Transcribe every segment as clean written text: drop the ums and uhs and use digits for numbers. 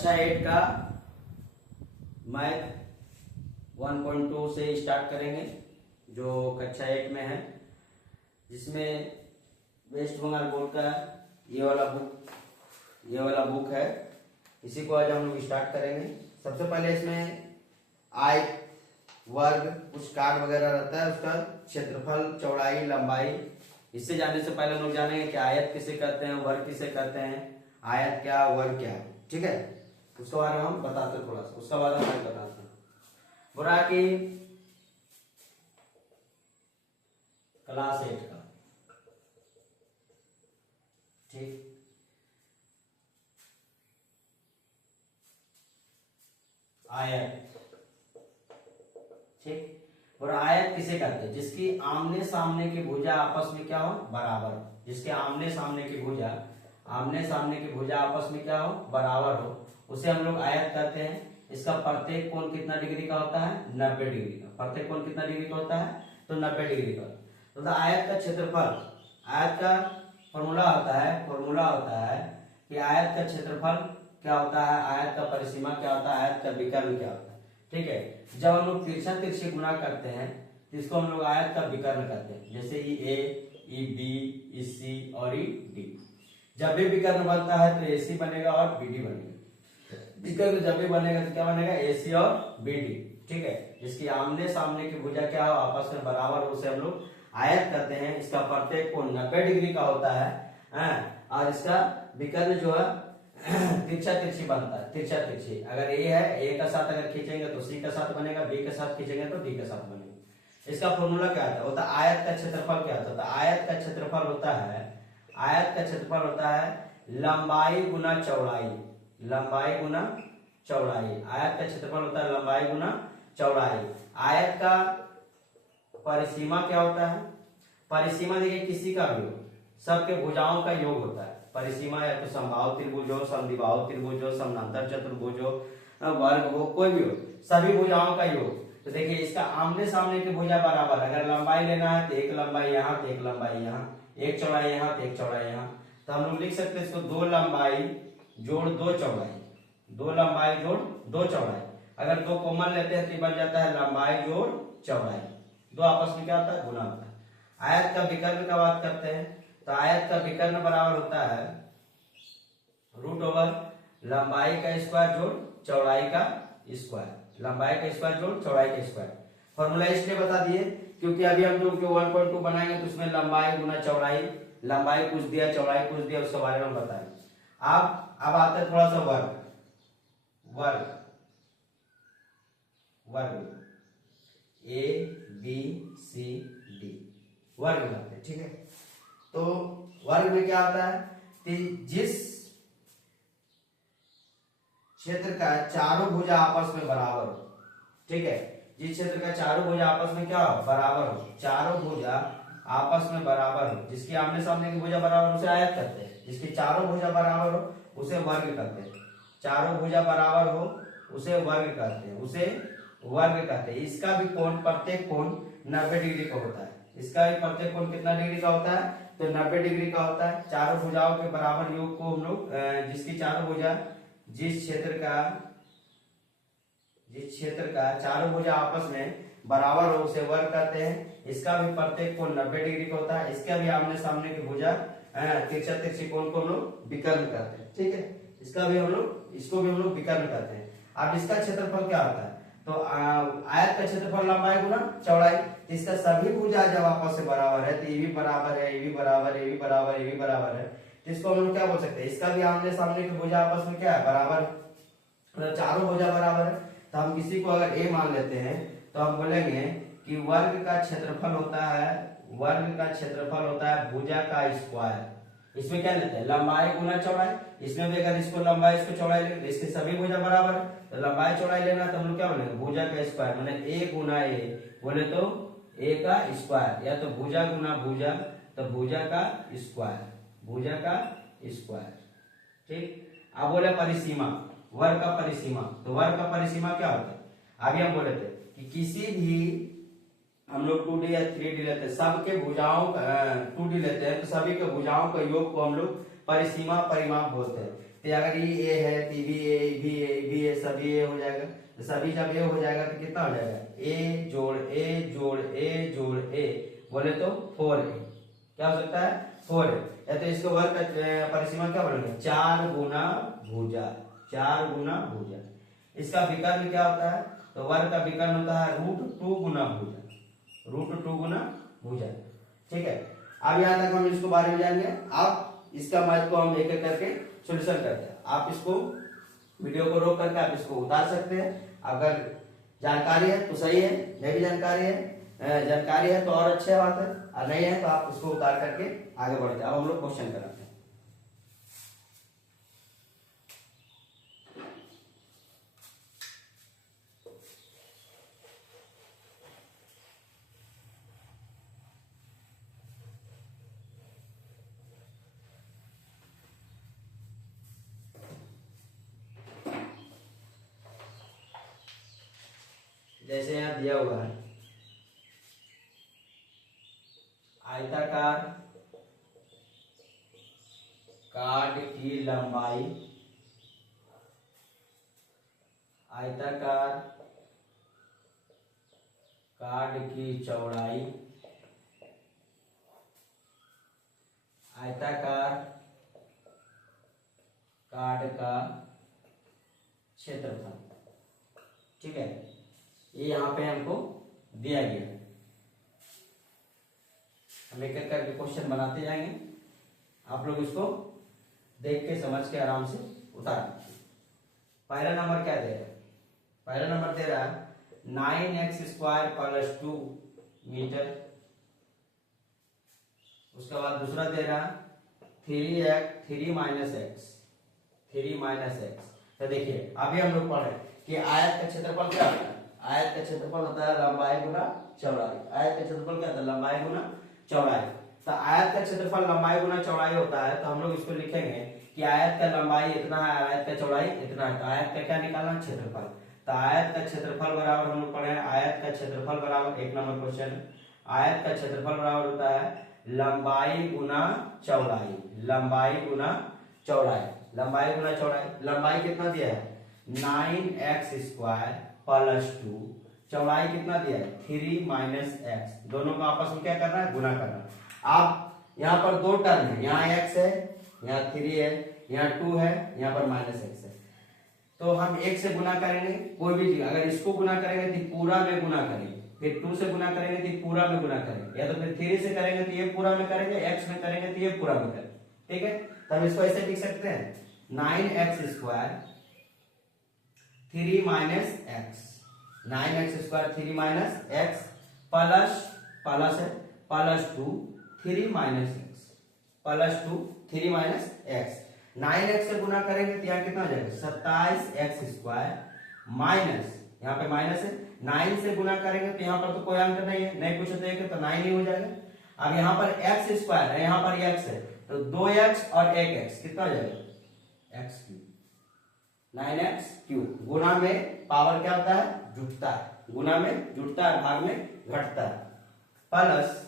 कक्षा 8 का मैथ 1.2 से स्टार्ट करेंगे, जो कक्षा 8 में है, जिसमें वेस्ट बंगाल बोर्ड का ये वाला बुक है। इसी को आज हम लोग स्टार्ट करेंगे। सबसे पहले इसमें आयत, वर्ग, कुछ कार्ड वगैरह रहता है, उसका क्षेत्रफल, चौड़ाई, लंबाई। इससे जाने से पहले हम लोग जानेंगे कि आयत किसे कहते हैं, वर्ग किसे कहते हैं, आयत क्या, वर्ग क्या है। ठीक है, उसके बारे में हम बताते हैं थोड़ा सा, उसका बाद हम बताते हैं। बोला कि क्लास 8 का, ठीक, आयत, ठीक। और आयत किसे कहते हैं? जिसकी आमने सामने की भुजा आपस में क्या हो, बराबर हो। जिसके आमने सामने की भुजा आपस में क्या हो, बराबर हो, उसे हम लोग आयत कहते हैं। इसका प्रत्येक कोण कितना डिग्री का होता है? 90 डिग्री का। प्रत्येक कोण कितना डिग्री का होता है? तो 90 डिग्री का। तो आयत का क्षेत्रफल, आयत का फॉर्मूला होता है कि आयत का क्षेत्रफल क्या होता है, आयत का परिसीमा क्या होता है, आयत का विकर्ण क्या होता है। ठीक है, जब हम लोग तिरछा तिरछी गुणा करते हैं तो इसको हम लोग आयत का विकर्ण कहते हैं। जैसे ई ए, ई बी, ई सी और ई डी। जब भी विकर्ण बनता है तो एसी बनेगा और बीडी बनेगा। विकर्ण जब भी बनेगा तो क्या बनेगा? एसी और बीडी। ठीक है, जिसकी आमने सामने की भुजा क्या हो, आपस में बराबर हो, उसे हम लोग आयत कहते हैं। इसका प्रत्येक कोण 90 डिग्री का होता है और इसका विकर्ण जो है तिरछा तिरछी बनता है। तिरछा तिरछी अगर ए है, ए का साथ अगर खींचेंगे तो सी का साथ बनेगा, बी का साथ खींचेंगे तो डी का साथ बनेगा। इसका फॉर्मूला क्या होता है? आयत का क्षेत्रफल क्या होता है? आयत का क्षेत्रफल होता है लंबाई गुना चौड़ाई। लंबाई गुना चौड़ाई, आयत का क्षेत्रफल होता है लंबाई गुना चौड़ाई। आयत का परिसीमा क्या होता है? परिसीमा देखिए किसी का भी हो, सबके भुजाओं का योग होता है। परिसीमा या तो समबाहु त्रिभुज हो, समद्विबाहु त्रिभुज हो, समानांतर चतुर्भुज हो, वर्ग हो, कोई भी हो, सभी भुजाओं का योग। तो देखिए इसका आमने सामने की भुजा बराबर, अगर लंबाई लेना है तो एक लंबाई यहाँ तो एक लंबाई यहाँ, एक चौड़ाई यहाँ तो एक चौड़ाई यहाँ। तो हम लोग लिख सकते हैं इसको 2 लंबाई जोड़ 2 चौड़ाई, 2 लंबाई जोड़ 2 चौड़ाई। अगर 2 कॉमन लेते हैं तो बन जाता है लंबाई जोड़ चौड़ाई। 2 आपस में क्या होता है? गुना होता है। आयत का विकर्ण का बात करते हैं तो आयत का विकर्ण बराबर होता है √, लंबाई का स्क्वायर जोड़ चौड़ाई का स्क्वायर। लंबाई का स्क्वायर जोड़ चौड़ाई का स्क्वायर। फॉर्मूला इसलिए बता दिए क्योंकि अभी हम लोग जो 1.2 बनाएंगे तो उसमें लंबाई गुना चौड़ाई, लंबाई कुछ दिया, चौड़ाई कुछ दिया, उसके बारे में हम बताएंगे। अब आते हैं थोड़ा सा वर्ग ए बी सी डी, वर्ग करते हैं। ठीक है, तो वर्ग में क्या होता है कि जिस क्षेत्र का चारों भुजा आपस में बराबर हो, ठीक है, जिस क्षेत्र का चारों भुजा आपस में क्या हो, बराबर हो, चारों भुजा आपस में बराबर हो, जिसकी आमने सामने की भुजा बराबर, उसे आयत कहते हैं। जिसकी चारों भुजा बराबर हो उसे वर्ग कहते हैं। चारों भुजा बराबर हो उसे वर्ग कहते हैं, इसका भी कोण, प्रत्येक कोण 90 डिग्री का होता है। इसका भी प्रत्येक कोण कितना डिग्री का होता है? तो 90 डिग्री का होता है। चारों भुजाओं के बराबर योग को हम लोग, जिसकी चारों भुजा, जिस क्षेत्र का चारों भुजा आपस में बराबर हो उसे वर्ग कहते हैं। इसका भी प्रत्येक कोण 90 डिग्री का होता है। इसका भी आमने सामने की भुजा तिरछा तिरछी कोण को हम लोग विकर्ण कहते हैं। ठीक है, इसको भी हम लोग विकर्ण कहते हैं। अब इसका क्षेत्रफल क्या होता है? तो आयत का क्षेत्रफल लंबाई गुना चौड़ाई। इसका सभी भुजा जब आपस में बराबर है तो ये भी बराबर है, ये भी बराबर, ये भी बराबर, ये भी बराबर है, तो इसको हम लोग क्या बोल सकते हैं? इसका भी आमने सामने की भुजा आपस में क्या है? बराबर। मतलब चारों भुजा बराबर है। तो हम किसी को अगर ए मान लेते हैं तो हम बोलेंगे कि वर्ग का क्षेत्रफल होता है भुजा का स्क्वायर। इसमें क्या लेते हैं? लंबाई गुना चौड़ाई। इसमें भी अगर इसको लंबाई, इसको चौड़ाई लेंगे, इसके सभी भुजा बराबर है तो लंबाई चौड़ाई लेना, तो हम लोग क्या बोलेंगे? भुजा का स्क्वायर, माने ए गुना ए, बोले तो ए का स्क्वायर, या तो भुजा गुना भुजा तो भुजा का स्क्वायर। ठीक, अब बोले परिसीमा, वर्ग का परिसीमा। तो वर्ग का परिसीमा क्या होता है? अभी हम बोले थे कि किसी भी, हम लोग 2D या 3D लेते हैं, सबके भुजाओं का 2D लेते हैं तो सभी के भुजाओं का योग को हम लोग परिसीमा परिमाप बोलते हैं। तो अगर ये ए है तो भी ए सभी ए हो जाएगा। तो सभी जब ए हो जाएगा तो कितना हो जाएगा, ए जोड़ ए जोड़ ए जोड़ ए, बोले तो 4a। क्या हो सकता है, 4a। या तो इसको वर्ग का परिसीमा क्या बोलेंगे, 4 गुना भुजा, 4 गुना भुजा। इसका विकर्ण क्या होता है, तो वर्ग का विकर्ण होता है √2 गुना भुजा, √2 गुना भुजा। ठीक है, अब यहाँ तक हम इसको बारे में जानेंगे। अब इसका मैथ को हम एक एक करके सोल्यूशन करते हैं। आप इसको वीडियो को रोक करके आप इसको उतार सकते हैं। अगर जानकारी है तो सही है, नहीं भी जानकारी है तो और अच्छी बात है, और नहीं है तो आप उसको उतार करके आगे बढ़ते हैं। अब हम लोग क्वेश्चन कराते हैं। जैसे यहाँ दिया हुआ है, आयताकार कार्ड की लंबाई, आयताकार कार्ड की चौड़ाई, आयताकार कार्ड का क्षेत्रफल। ठीक है, ये यहाँ पे हमको दिया गया है। हम एक एक करके क्वेश्चन बनाते जाएंगे, आप लोग इसको देख के समझ के आराम से उतार दीजिए। पहला नंबर क्या दे रहा है, पहला नंबर दे रहा है 9x² + 2 मीटर। उसके बाद दूसरा दे रहा है 3 - x। तो देखिए अभी हम लोग पढ़ रहे कि आयत का क्षेत्रफल क्या होता है, आयत का क्षेत्रफल होता है लंबाई गुना चौड़ाई। आयत का क्षेत्रफल क्या होता है, लंबाई गुना चौड़ाई। तो आयत का क्षेत्रफल लंबाई गुना चौड़ाई होता है, तो हम लोग इसको लिखेंगे कि आयत का लंबाई इतना है, आयत का चौड़ाई इतना है। तो आयत का क्या निकालना, क्षेत्रफल। तो आयत का क्षेत्रफल बराबर हम लोग पढ़े हैं, आयत का क्षेत्रफल बराबर, एक नंबर क्वेश्चन, आयत का क्षेत्रफल बराबर होता है लंबाई गुना चौड़ाई, लंबाई गुना चौड़ाई, लंबाई गुना चौड़ाई। लंबाई कितना दिया है, 9x² + 2, चौड़ाई कितना दिया है, 3 - x। दोनों को आपस में क्या करना है, गुना करना है। आप यहाँ पर दो टर्म है, यहाँ x है, यहाँ 3 है, यहाँ 2 है, यहाँ पर -x है। तो हम 1 से गुना करेंगे, कोई भी चीज अगर इसको गुना करेंगे तो पूरा में गुना करेंगे, फिर 2 से गुना करेंगे तो पूरा में गुना करेंगे, या तो फिर 3 से करेंगे तो ये पूरा में करेंगे, x में करेंगे तो ये पूरा में करेंगे। ठीक है, तो हम इसको ऐसे लिख सकते हैं 9x² 3 - x, 9x² 3 - x plus है +2 3 - x, +2 3 - x। 9x से गुना करेंगे तो यहाँ कितना हो जाएगा, 27x² माइनस, यहाँ पे माइनस है, 9 से गुना करेंगे तो यहाँ पर तो कोई अंक नहीं है, नहीं कुछ देंगे तो 9 ही हो जाएगा। अब यहाँ पर x² है, यहाँ पर x है, तो 2x और 1x कितना हो जाएगा, x3, 9x3। गुणा में पावर क्या होता है, जुटता है, गुना में जुटता है, भाग में घटता है। प्लस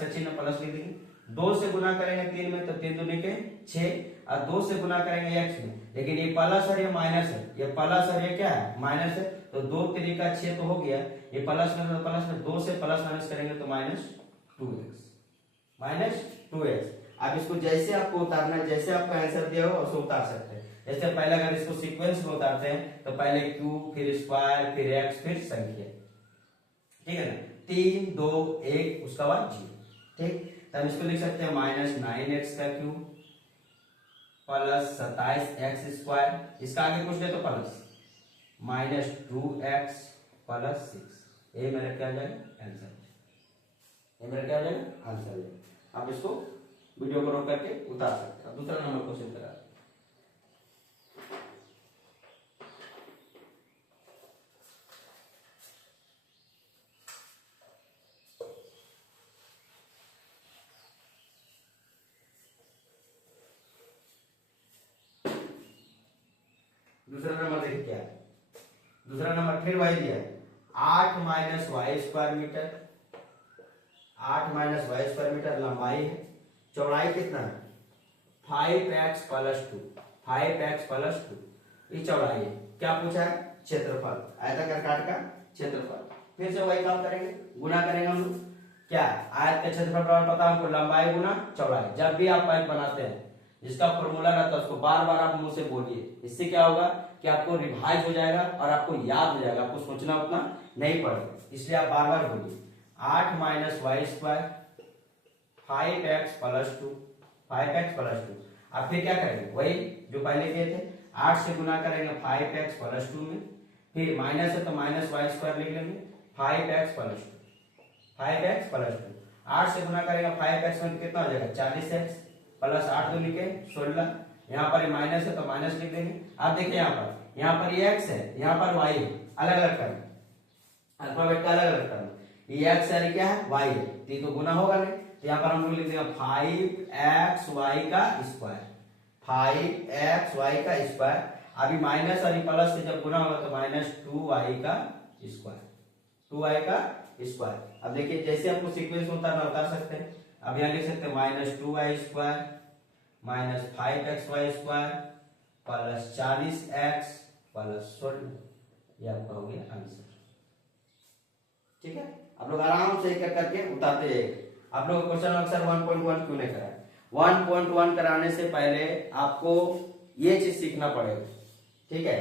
का चिन्ह प्लस लिख देंगे। 2 से गुना करेंगे 3 में तो 3 दूनी के 6, और 2 से गुना करेंगे x में, लेकिन ये प्लस और ये माइनस है, ये प्लस और ये क्या है, माइनस है, तो 2 × 3 = 6 तो हो गया, ये प्लस में तो प्लस में, 2 से प्लस माइनस करेंगे तो -2x। अब इसको जैसे आपको उतारना है, जैसे आपका आंसर दिया हो उसको उतार सकते हैं। जैसे पहले अगर इसको सीक्वेंस में उतारते हैं तो पहले क्यूब, फिर स्क्वायर, फिर x, फिर संख्या। ठीक है ना, 3 2 1 उसका बाद 0। ठीक, तो हम इसको लिख सकते हैं -9x³ + 27x², इसका आगे कुछ दे तो प्लस, -2x + 6। ये मेरा क्या हो जाएगा, आंसर। ये मेरा क्या हो जाएगा, आंसर। आप इसको वीडियो को रोक करके उतार सकते हैं। दूसरा नंबर क्वेश्चन करा, दूसरा नंबर देखिए क्या है। दूसरा नंबर फिर वही दिया है, 8 - y² मीटर, 8 - y² मीटर लंबाई है, चौड़ाई कितना है, 5x + 2, 5x प्लस 2, ये चौड़ाई है। क्या पूछा है? क्षेत्रफल, आयताकार काट का क्षेत्रफल। फिर से वही काम करेंगे, गुना करेंगे हम लोग। क्या आयत का क्षेत्रफल बराबर पता है हमको, लंबाई गुना चौड़ाई। जब भी आप पाइप बनाते हैं, जिसका फॉर्मूला रहता है उसको बार बार आप मुंह से बोलिए। इससे क्या होगा कि आपको रिवाइज हो जाएगा और आपको याद हो जाएगा, आपको सोचना उतना नहीं पड़ेगा, इसलिए आप बार बार बोलिए। 8 minus Y square 5x plus 2, 5x plus 2। अब फिर क्या करेंगे, वही जो पहले किए थे, 8 से गुना करेंगे 5x प्लस 2 में, फिर माइनस है तो माइनस वाई स्क्वायर लिख लेंगे 5x प्लस 2, 5x प्लस 2। 8 से गुना करेंगे 5x में कितना हो जाएगा 40x प्लस 8 2 लिखे 16। यहाँ पर माइनस है तो माइनस लिख देंगे। आप देखिए यहाँ पर ये x है, यहाँ पर y है, अलग अलग करना, अल्फाबेट का अलग अलग करना। ये x है, क्या है y है, तो ये तो गुना होगा नहीं, तो यहाँ पर हम लोग लिख देंगे 5xy का स्क्वायर, 5xy का स्क्वायर। अभी माइनस और प्लस से जब गुना होगा तो माइनस 2y का स्क्वायर, 2y का स्क्वायर। अब देखिए जैसे आपको सीक्वेंस में उतारना उतार सकते हैं। अब यहाँ लिख सकते हैं minus 2y square minus 5xy square plus 40x plus 16, ये आपका हो गया आंसर। ठीक है, आप लोग आराम से एक करके उतारते जाइए। आप लोग क्वेश्चन अक्सर 1.1 क्यों नहीं कराए? 1.1 कराने से पहले आपको ये चीज सीखना पड़ेगा। ठीक है,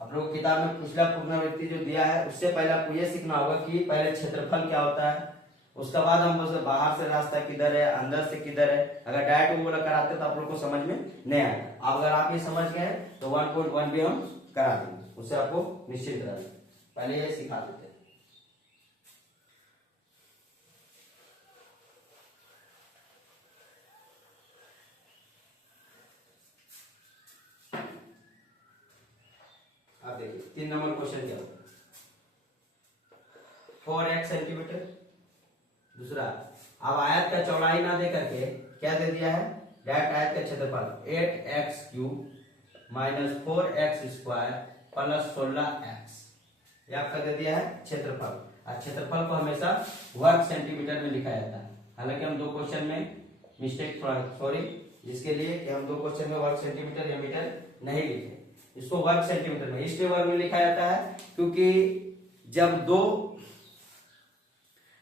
आप लोग किताब में पिछला पुनरावृत्ति जो दिया है उससे पहले आपको ये सीखना होगा कि पहले क्षेत्रफल क्या होता है, उसके बाद हम बस बाहर से रास्ता किधर है, अंदर से किधर है। अगर डायरेक्ट वो वाला कराते तो आप लोग को समझ में नहीं आएगा। अगर आप ये समझ गए तो 1.1 भी हम करा देंगे, उससे आपको निश्चित रहेगा। पहले ये सिखा देते हैं। आप देखिए 3 नंबर क्वेश्चन क्या होगा, 4x सेंटीमीटर। दूसरा, अब आयत का चौड़ाई ना दे करके क्या दे दिया है, डायरेक्ट आयत का क्षेत्रफल 8x cube minus 4x square plus 16x, ये आपका दे दिया है क्षेत्रफल। और क्षेत्रफल को हमेशा वर्ग सेंटीमीटर में लिखा जाता है। हालांकि हम 2 क्वेश्चन में मिस्टेक, सॉरी, जिसके लिए कि हम 2 क्वेश्चन में वर्ग सेंटीमीटर या मीटर नहीं लिखे, इसको वर्ग सेंटीमीटर में इसलिए वर्ग में लिखा जाता है क्योंकि जब 2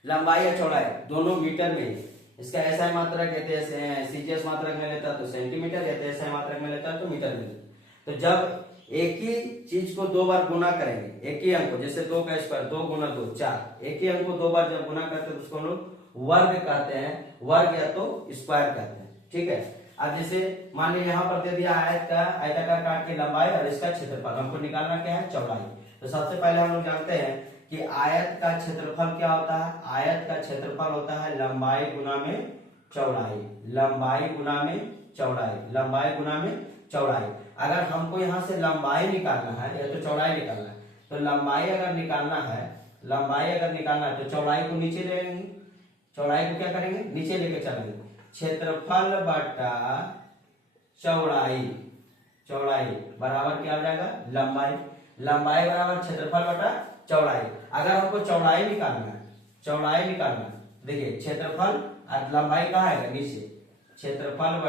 लंबाई या चौड़ाई दोनों मीटर में, इसका ऐसा मात्रक कहते हैं, सीजीएस मात्रक में लेता तो सेंटीमीटर, या तो ऐसा मात्रक में लेता तो मीटर में लेता। तो जब एक ही चीज को 2 बार गुना करेंगे, एक ही अंक को, जैसे 2 का स्क्वायर 2 गुना 2 4, एक ही अंक को 2 बार जब गुना करते हैं तो उसको हम लोग वर्ग कहते हैं, वर्ग या तो स्क्वायर कहते हैं। ठीक है, अब जैसे मान लीजिए यहाँ पर दे दिया आयत का, आयताकार काट की लंबाई और इसका क्षेत्रफल, हमको निकालना क्या है, चौड़ाई। तो सबसे पहले हम लोग जानते हैं कि आयत का क्षेत्रफल क्या होता है, आयत का क्षेत्रफल होता है लंबाई गुना में चौड़ाई, लंबाई गुना में चौड़ाई, लंबाई गुना में चौड़ाई। अगर हमको यहाँ से लंबाई निकालना है या तो चौड़ाई निकालना है, तो लंबाई अगर निकालना है, लंबाई अगर निकालना है तो चौड़ाई को नीचे ले लेंगे, चौड़ाई को क्या करेंगे, नीचे लेके चलेंगे। क्षेत्रफल बटा चौड़ाई, चौड़ाई बराबर क्या हो जाएगा, लंबाई, लंबाई बराबर क्षेत्रफल बटा चौड़ाई। अगर हमको चौड़ाई निकालना है, चौड़ाई निकालना है, देखिए क्षेत्रफल और लंबाई कहाँ है, नीचे, क्षेत्रफल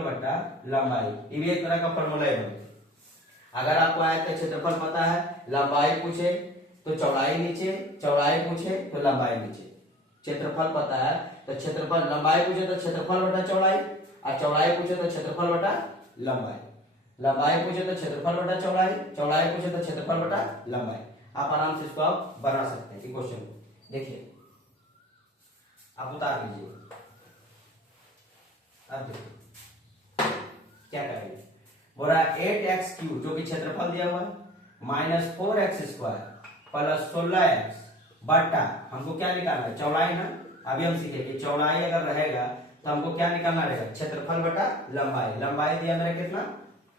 बटा लंबाई, ये भी एक तरह का फॉर्मूला है। अगर आपको आयत का क्षेत्रफल पता है, लंबाई पूछे तो चौड़ाई नीचे, चौड़ाई पूछे तो लंबाई नीचे। क्षेत्रफल पता है तो क्षेत्रफल, लंबाई पूछे तो क्षेत्रफल बटा चौड़ाई, और चौड़ाई पूछे तो क्षेत्रफल बटा लंबाई, लंबाई पूछे तो क्षेत्रफल बटा चौड़ाई, चौड़ाई पूछे तो क्षेत्रफल बटा लंबाई। आप आराम से इसको आप बना सकते हैं क्वेश्चन को। देखिए आप उतार लीजिए। अब देखिए क्या करेंगे, बोला 8x क्यूब जो कि क्षेत्रफल दिया हुआ है minus 4x square plus 16x बटा, हमको क्या निकालना है, चौड़ाई ना। अभी हम सीखेंगे चौड़ाई अगर रहेगा तो हमको क्या निकालना रहेगा, क्षेत्रफल बटा लंबाई। लंबाई दिया मेरा कितना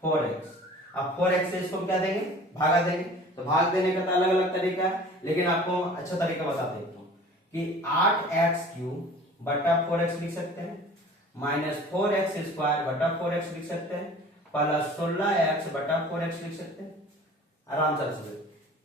4x, अब 4x से इसको क्या देंगे, भागा देंगे। तो भाग देने का तो अलग अलग तरीका है, लेकिन आपको अच्छा तरीका बता देता हूँ कि 8x क्यूब बटा 4x लिख सकते हैं, माइनस 4x स्क्वायर बटा 4x लिख सकते हैं, प्लस 16x बटा 4x लिख सकते हैं। आराम से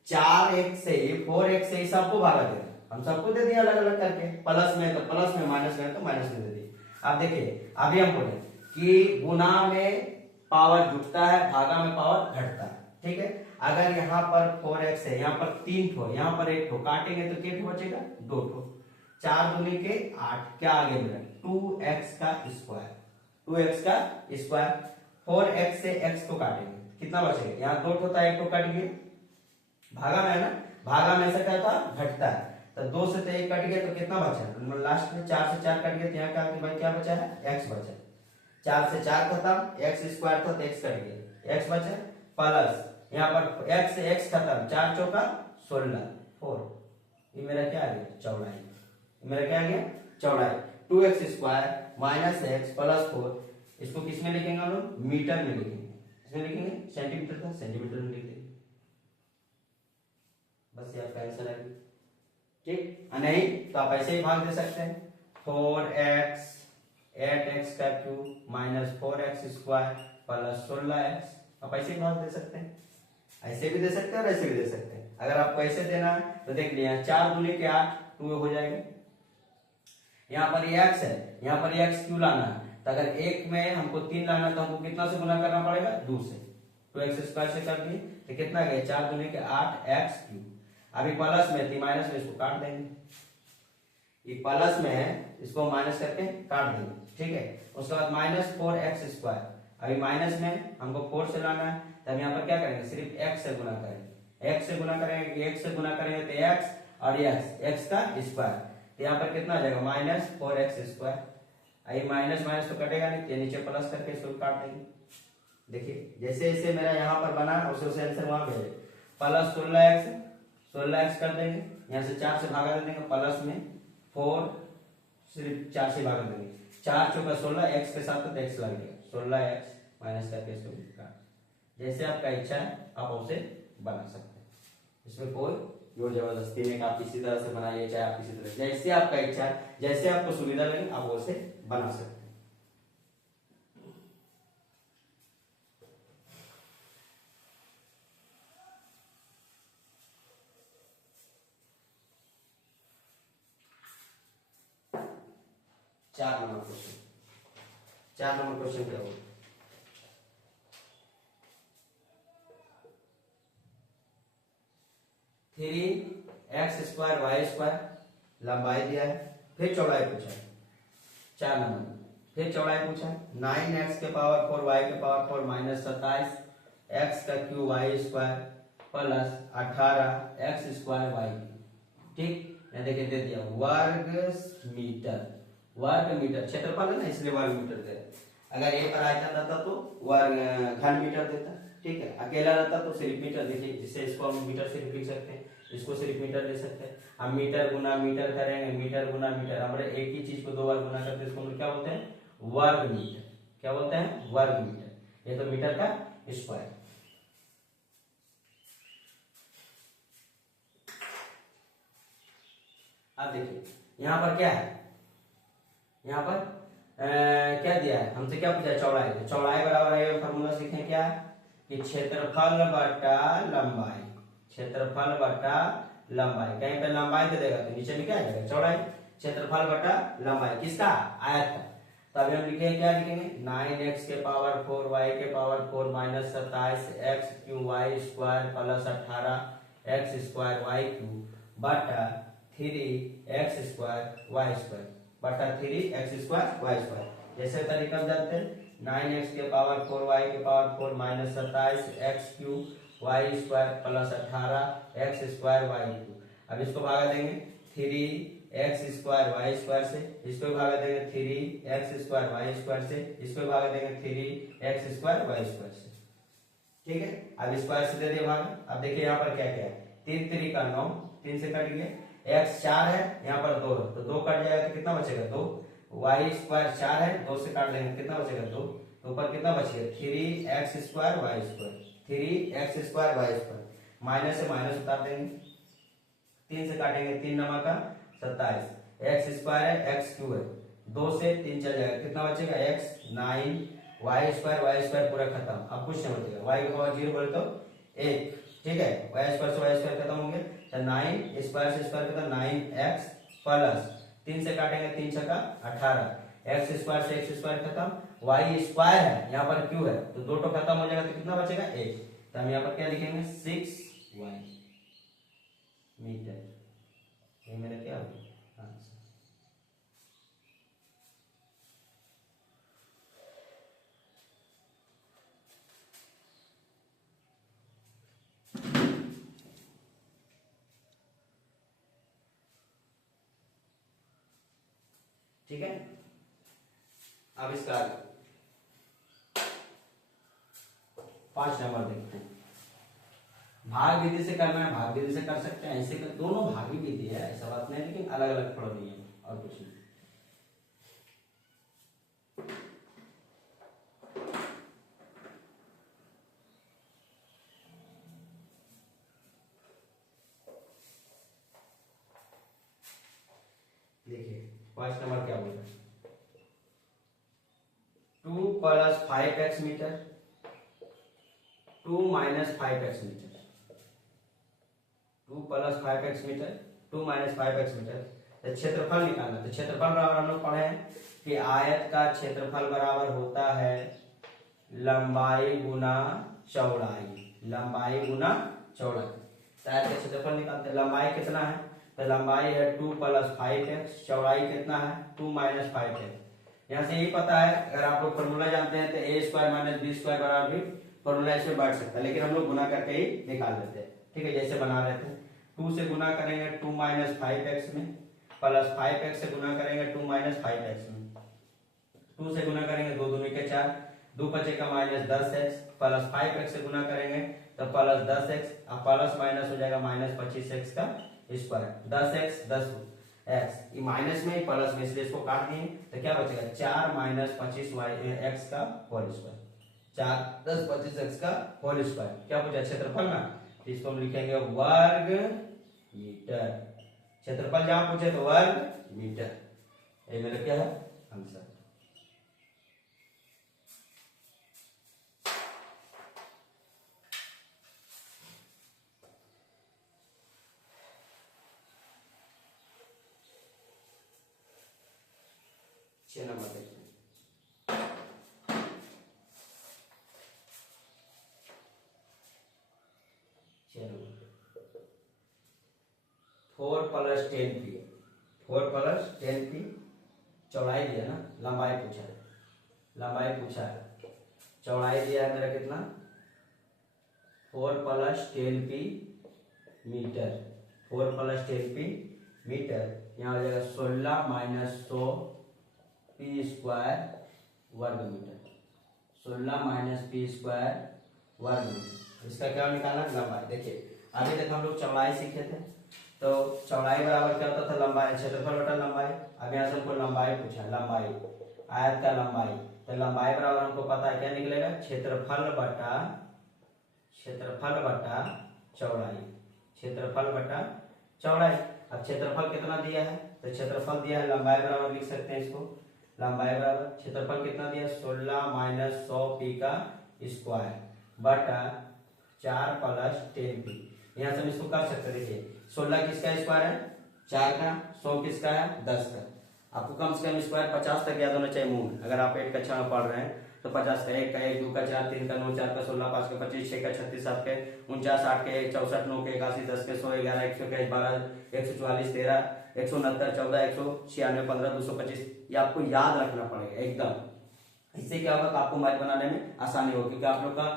4x से 4x से सबको भागा देना, हम सबको दे दिया अलग अलग करके, प्लस में तो प्लस में, माइनस में तो माइनस में दे दिए। अब देखिए अभी हम बोले कि गुना में पावर जुटता है, भागा में पावर घटता है। ठीक है, अगर यहाँ पर 4x है, यहाँ पर 3 ठो, यहाँ पर 1 ठो, काटेंगे तो कितने बचेगा? 2 ठो। 4 दूनी के 8, क्या आगे मिला? 2x का स्क्वायर, 2x का स्क्वायर। 4x से x को काटेंगे, कितना बचेगा? यहाँ 2 ठो था, 1 ठो कट गया, भागा में है ना, भागा में ऐसा क्या था? घटता है। तो 2 से तो 1 कट गया, तो कितना बचा? लास्ट में 4 से 4 कट गया, तो यहाँ क्या भाई क्या बचा है? x बचा। 4 से 4 खत्म, x स्क्वायर था तो x कट गया, x बचा, प्लस यहाँ पर x से x खत्म, 4 चौका 16, 4, ये मेरा क्या आ गया? चौड़ाई। ये मेरा क्या आ गया? चौड़ाई। 2x square minus x plus 4, इसको किस में लिखेंगे हम लोग? मीटर में लिखेंगे। इसमें लिखेंगे सेंटीमीटर था, सेंटीमीटर में लिख देंगे, बस ये आपका आंसर है। ठीक, नहीं तो आप ऐसे ही भाग दे सकते हैं। 4x 8x का cube minus 4x square plus 16x, आप ऐसे ही भाग दे सकते हैं, ऐसे भी दे सकते हैं और ऐसे भी दे सकते हैं। अगर आपको ऐसे देना है तो देख लिया, 4 दूनी के 8, 2 हो जाएगा। यहाँ पर ये x है, यहाँ पर ये x क्यों लाना है? तो अगर एक में हमको 3 लाना है तो हमको कितना से गुना करना पड़ेगा? 2 से। 2x स्क्वायर से कर दिए तो कितना गया? 4 दूनी के 8x क्यूब। अभी प्लस में थी, माइनस में इसको काट देंगे, ये प्लस में है, इसको माइनस करके काट देंगे। ठीक है, उसके बाद माइनस 4x स्क्वायर, अभी माइनस में हमको 4 से लाना है, तब यहाँ पर क्या करेंगे? सिर्फ x से गुना करेंगे, x से गुना करेंगे, x से गुना करेंगे तो x और x का स्क्वायर, तो यहाँ पर कितना आ जाएगा? Minus 4x square. अभी माइनस माइनस तो कटेगा नहीं, तो नीचे प्लस करके इसको काट देंगे। देखिए जैसे जैसे मेरा यहाँ पर बना उसे उसे आंसर वहां भेजे, प्लस 16x कर देंगे, यहाँ से 4 से भागा दे देंगे, प्लस में 4 सिर्फ 4 से भागा देंगे, 4 चौका 16, x के साथ तो x लग गया, 16x माइनस करके इसको काट। जैसे आपका इच्छा है आप उसे बना सकते हैं, इसमें कोई जोर जबरदस्ती नहीं, आप किसी तरह से बनाइए, चाहे आप किसी तरह, जैसे आपका इच्छा है, जैसे आपको सुविधा लगे आप उसे बना सकते हैं। चार नंबर क्वेश्चन क्या होगा? Three X square Y square, लंबाई दिया है, फिर चौड़ाई पूछा है 4 नंबर, फिर चौड़ाई पूछा है 9x के पावर 4 y के पावर 4 माइनस 27 x का cube Y square plus 18 X square Y. ठीक, यहाँ देखिए दे दिया वर्ग मीटर, वर्ग मीटर क्षेत्रफल है ना, इसलिए वर्ग मीटर दे रहे। अगर ए पर आयतन रहता तो वर्ग घन मीटर देता। ठीक है, अकेला रहता तो सिर्फ मीटर, देखिए जिससे इसको हम मीटर सिर्फ लिख सकते हैं, इसको सिर्फ मीटर ले सकते हैं। हम मीटर गुना मीटर करेंगे, मीटर गुना मीटर, हमारे एक ही चीज को 2 बार गुना करते हैं, इसको हम क्या बोलते हैं? वर्ग मीटर। क्या बोलते हैं? वर्ग मीटर। ये तो मीटर का स्क्वायर। अब देखिए यहाँ पर क्या है, यहाँ पर क्या दिया है हमसे, क्या पूछा है? चौड़ाई। तो चौड़ाई बराबर है, फॉर्मूला सीखें क्या है कि क्षेत्रफल बटा लंबाई, क्षेत्रफल बटा लंबाई, कहीं पे लंबाई दे देगा तो नीचे में क्या आ जाएगा? चौड़ाई। क्षेत्रफल बटा लंबाई किसका? आयत का। तो अभी हम लिखेंगे, क्या लिखेंगे? 9x के पावर 4 y के power 4 minus 27 x cube Y square plus 18 X square Y cube बटा 3x स्क्वायर वाई स्क्वायर बटा 3x स्क्वायर वाई स्क्वायर। जैसे तरीका जानते हैं, 9x के पावर 4 y के power 4 minus 27 X cube Y square plus 18 X square Y cube. अब इसको भागा देंगे 3x स्क्वायर वाई स्क्वायर से, इसको भागा देंगे 3x स्क्वायर वाई स्क्वायर से, इसको भागा देंगे 3x स्क्वायर वाई स्क्वायर से। ठीक है, अब स्क्वायर से दे दिए भाग। अब देखिए यहाँ पर क्या क्या है, 3 3 का 9, 3 से कट गया, x 4 है, यहाँ पर 2 है तो 2 कट जाएगा तो कितना बचेगा? 2। वाई स्क्वायर 4 है, 2 से काट देंगे कितना बचेगा? 2। तो ऊपर कितना बचेगा? 3x square Y square, 3x square Y square, minus से माइनस उतार देंगे, 3 से काटेंगे 3 नंबर का 27, एक्स स्क्वायर है, एक्स क्यूब है, 2 से 3 चल जाएगा, कितना बचेगा? x 9 वाई स्क्वायर पूरा खत्म, अब कुछ नहीं बचेगा, वाई का पावर 0 बोले तो 1। ठीक है, वाई स्क्वायर से वाई स्क्वायर खत्म होंगे, तो 9 स्क्वायर से स्क्वायर कितना? 9x प्लस 3 से काटेंगे 3 छक्का 18, एक्स स्क्वायर से एक्स स्क्वायर खत्म, वाई स्क्वायर है यहाँ पर क्यू है तो दो तो खत्म हो जाएगा तो कितना बचेगा एक, तो हम यहाँ पर क्या लिखेंगे 6y मीटर। ये मेरा क्या हो गया आंसर। ठीक है, अब इसका 5 नंबर देखते हैं। भाग विधि से करना है, भाग विधि से कर सकते हैं, ऐसे कर, दोनों भाग विधि है, ऐसा बात नहीं, लेकिन अलग अलग पढ़ दिए और कुछ नहीं। देखिए 5 नंबर क्या बोल रहा है, 2 + 5x metre 2 - 5x metre, 2 + 5x metre 2 - 5x metre. तो क्षेत्रफल निकालना, तो क्षेत्रफल बराबर हम लोग पढ़े हैं कि आयत का क्षेत्रफल बराबर होता है लंबाई गुना चौड़ाई, लंबाई गुना चौड़ाई। तो आयत का क्षेत्रफल निकालते हैं, लंबाई कितना है, तो लंबाई है 2 + 5x, चौड़ाई कितना है 2 - 5x। यहाँ से यही पता है, अगर आप लोग फॉर्मूला जानते हैं तो a² - b² बराबर भी फॉर्मूला इसमें बैठ सकता है, लेकिन हम लोग गुना करके ही निकाल लेते हैं। ठीक है, जैसे बना रहे थे 2 से गुना करेंगे 2 - 5x में, प्लस 5x से गुना करेंगे 2 - 5x में, 2 से गुना करेंगे 2 दूनी के 4, 2 बचेगा -10x, प्लस 5x से गुना करेंगे तो प्लस 10x, अब प्लस माइनस हो जाएगा -25x का स्क्वायर, 10x 10x, ये माइनस में प्लस में, इसलिए इसको काट दिए तो क्या बचेगा 4 - 25x का होल स्क्वायर, 4 10 25x का होल स्क्वायर। क्या पूछा क्षेत्रफल ना, तो इसको हम लिखेंगे वर्ग मीटर, क्षेत्रफल जहां पूछे तो वर्ग मीटर। ये मेरा क्या है आंसर। छह नंबर देखते हैं, 4 + 10p, 4 + 10p, चौड़ाई दिया ना, लंबाई पूछा है, लंबाई पूछा है, चौड़ाई दिया है मेरा कितना 4 + 10p मीटर, 4 + 10p मीटर, यहाँ हो जाएगा 16 - 100 p² वर्ग मीटर, 16 - p² वर्ग मीटर। इसका क्या निकालना लंबाई। देखिए अभी तक हम लोग चौड़ाई सीखे थे, तो चौड़ाई बराबर क्या होता था लंबाई, क्षेत्रफल बटा लंबाई। अब यहाँ से हमको लंबाई पूछा, लंबाई आयत का लंबाई, तो लंबाई बराबर हमको पता है क्या निकलेगा क्षेत्रफल बटा चौड़ाई, क्षेत्रफल बटा चौड़ाई। अब क्षेत्रफल कितना दिया है, तो क्षेत्रफल दिया है, लंबाई बराबर लिख सकते हैं इसको, लंबाई बराबर क्षेत्रफल कितना दिया 16 - 100 p का स्क्वायर बटा 4 + 10p। यहाँ से हम इसको कर सकते हैं, देखिए 16 किसका स्क्वायर है 4 का, 100 किसका है 10 का। आपको कम से कम स्क्वायर 50 तक याद होना चाहिए मुंह में, अगर आप 8 कक्षा में पढ़ रहे हैं तो 50 का 1 का 1, 2 का 4, 3 का 9, 4 का 16, 5 का 25, 6 का 36, 7 के 49, 8 के 1, 64, 9 के 81, 10 के 100, 11 121, 12 144, 13 169, 14 196, 15 225, ये आपको याद रखना पड़ेगा एकदम। इससे क्या होगा आपको मैथ बनाने में आसानी होगी, क्योंकि आप लोग का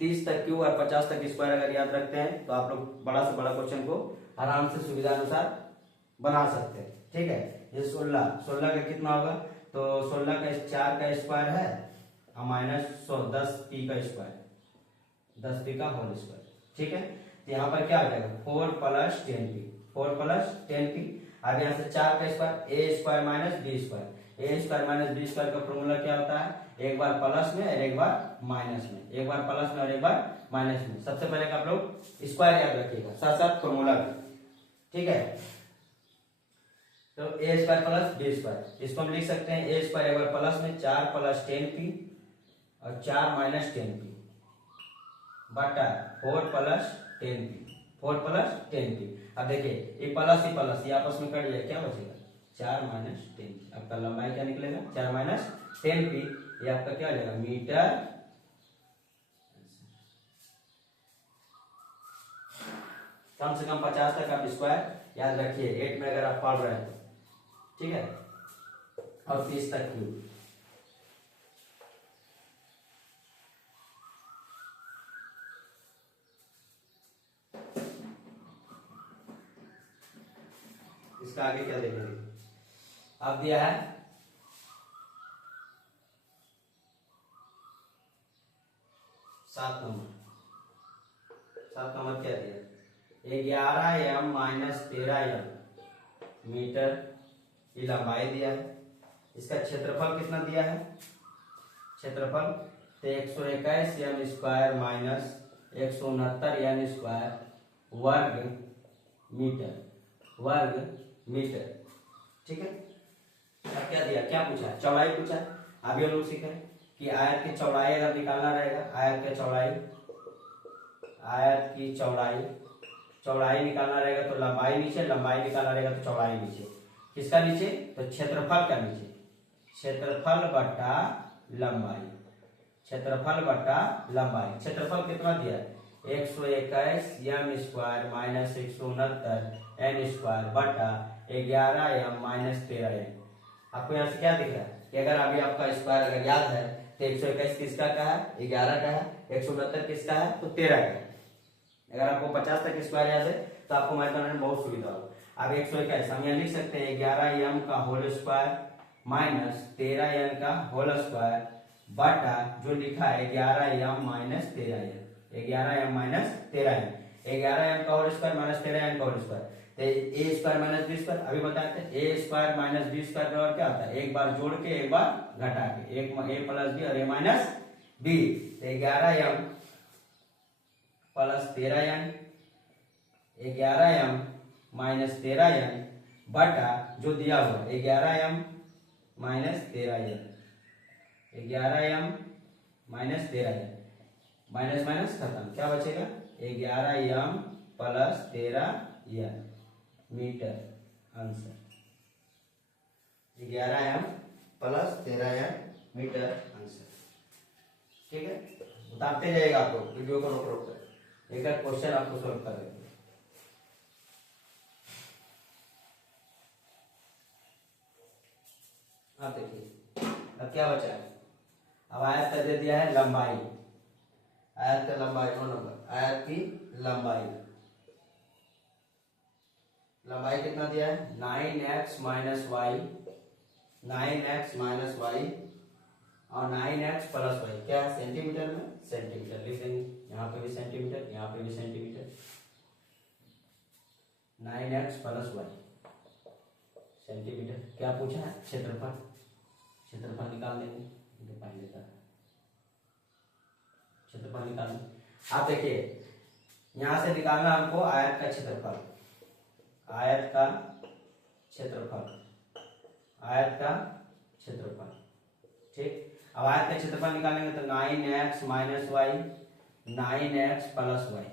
30 तक क्यू और 50 तक स्क्वायर अगर याद रखते हैं तो आप लोग बड़ा से बड़ा क्वेश्चन को आराम से सुविधा अनुसार बना सकते हैं। ठीक है, ये 16 का कितना होगा, तो 16 का 4 का स्क्वायर है माइनस 10 पी का स्क्वायर, 10 पी का होल स्क्वायर। ठीक है, तो यहाँ पर क्या आ जाएगा 4 + 10p, 4 + 10p। अब यहाँ से 4 का square a² - b², a² - b² का फॉर्मूला क्या होता है, एक बार प्लस में और एक बार माइनस में, एक बार प्लस में और एक बार माइनस में। सबसे पहले आप लोग स्क्वायर याद रखिएगा, साथ साथ फॉर्मूला भी। ठीक है, तो a² + b², इसको हम लिख सकते हैं a² एक बार प्लस में 4 + 10p और 4 - 10p बटा 4 + 10p, 4 + 10p। अब देखिए ये प्लस ही प्लस ये आपस में कट जाए, क्या बचेगा 4 माइनस 10, आपका लंबाई क्या निकलेगा 4 माइनस 10 फीट, ये आपका क्या हो जाएगा मीटर। कम से कम 50 तक आप स्क्वायर याद रखिए 8 में अगर आप पढ़ रहे हैं तो, ठीक है, और 30 तक क्यूब। इसका आगे क्या देखेंगे, अब दिया है 7 नंबर। 7 नंबर क्या दिया 11m माइनस 13m मीटर की लंबाई दिया है। इसका क्षेत्रफल कितना दिया है, क्षेत्रफल तो 121 m square minus 169 m square वर्ग मीटर, ठीक है। अब क्या दिया, क्या पूछा है, चौड़ाई पूछा है। अभी हम लोग सीखे कि आयत की चौड़ाई अगर निकालना रहेगा, आयत की चौड़ाई निकालना रहेगा तो लंबाई नीचे, लंबाई निकालना रहेगा तो चौड़ाई नीचे। किसका नीचे, तो क्षेत्रफल का नीचे, क्षेत्रफल बटा लंबाई, क्षेत्रफल कितना दिया 121 m square minus 169 n square बटा 11m माइनस 13m। आपको यहाँ से क्या दिख रहा है कि अगर अभी आपका स्क्वायर अगर याद है तो 121 किसका का है 11 का है, 169 किसका है तो 13 का है। अगर आपको 50 तक स्क्वायर याद है तो आपको मैथ बनाने में बहुत सुविधा होगा। अब 121 हम यहाँ लिख सकते हैं 11m का होल स्क्वायर माइनस 13n का होल स्क्वायर बटा जो लिखा है 11m minus 13n, 11m minus 13n, 11m का होल स्क्वायर माइनस 13n का होल स्क्वायर, तो ए स्क्वायर माइनस बी स्क्वायर। अभी बताते हैं ए स्क्वायर माइनस बी स्क्वायर का क्या होता है, एक बार जोड़ के एक बार घटा के, एक ए प्लस बी और ए माइनस बी, तो 11m plus 13n, 11m minus 13n बटा जो दिया हुआ 11m minus 13n, 11m minus 13n, minus minus खत्म, क्या बचेगा 11m plus 13n metre answer, 11m plus 13n metre answer, ठीक है। उतारते जाएगा आपको, वीडियो को रोक रोक कर एक क्वेश्चन आपको सॉल्व कर देंगे। अब देखिए अब क्या बचा है, अब आयत का दे दिया है लंबाई, आयत का लंबाई 9 नंबर, आयत की लंबाई कितना दिया है 9x minus Y, 9x minus Y और 9x प्लस वाई, क्या है सेंटीमीटर में, सेंटीमीटर लिख देंगे, यहाँ पे भी सेंटीमीटर, यहाँ पे भी centimetre, 9x plus Y centimetre. क्या पूछा है क्षेत्रफल, क्षेत्रफल निकाल देंगे, पहले का क्षेत्रफल निकालना। आप देखिए यहां से निकालना हमको आयत का क्षेत्रफल, आयत का क्षेत्रफल, ठीक। अब आयत का क्षेत्रफल निकालेंगे तो 9x minus Y, 9x plus Y,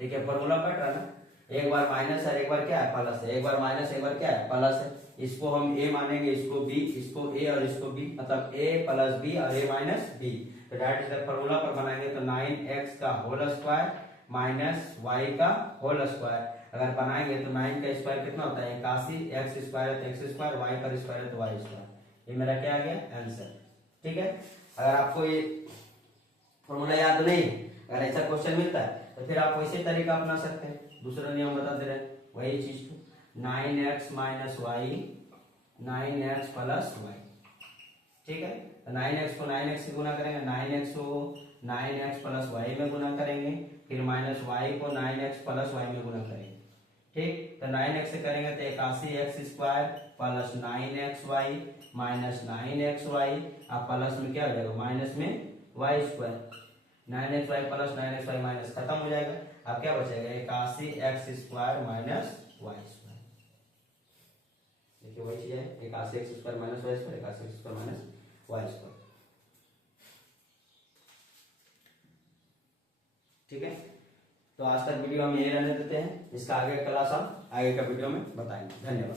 ठीक है, फॉर्मूला पढ़ रहा ना, एक बार माइनस है एक बार क्या है प्लस है, एक बार माइनस एक बार क्या है प्लस है, इसको हम a मानेंगे, इसको b, इसको a और इसको b, मतलब a प्लस b और a माइनस b, तो डायरेक्ट इसका फॉर्मूला पर बनाएंगे तो 9x का होल स्क्वायर माइनस y का होल स्क्वायर, अगर बनाएंगे तो 9 का स्क्वायर कितना होता है 81, x स्क्वायर है तो x स्क्वायर, y का स्क्वायर है तो y स्क्वायर, ये मेरा क्या आ गया आंसर, ठीक है। अगर आपको ये फॉर्मूला याद नहीं, अगर ऐसा क्वेश्चन मिलता है तो फिर आप वैसे तरीका अपना सकते हैं, दूसरा नियम बता दे रहे हैं वही चीज को, 9x minus Y 9x plus Y, ठीक है, तो 9x को 9x से गुना करेंगे, 9x को 9x प्लस वाई में गुना करेंगे, फिर माइनस वाई को 9x प्लस वाई में गुना करेंगे, ठीक, तो 9x से करेंगे तो 81x square plus 9x Y minus 9x Y, अब प्लस में क्या हो जाएगा माइनस में Y square, 9x Y plus 9x Y minus खत्म हो जाएगा, अब क्या बचेगा 81x square minus Y square, देखिए वही चीज है 81x square minus Y square, 81x square minus Y square, ठीक है। तो आज तक वीडियो हम यही रहने देते हैं, इसका आगे क्लास हम आगे का वीडियो में बताएंगे। धन्यवाद।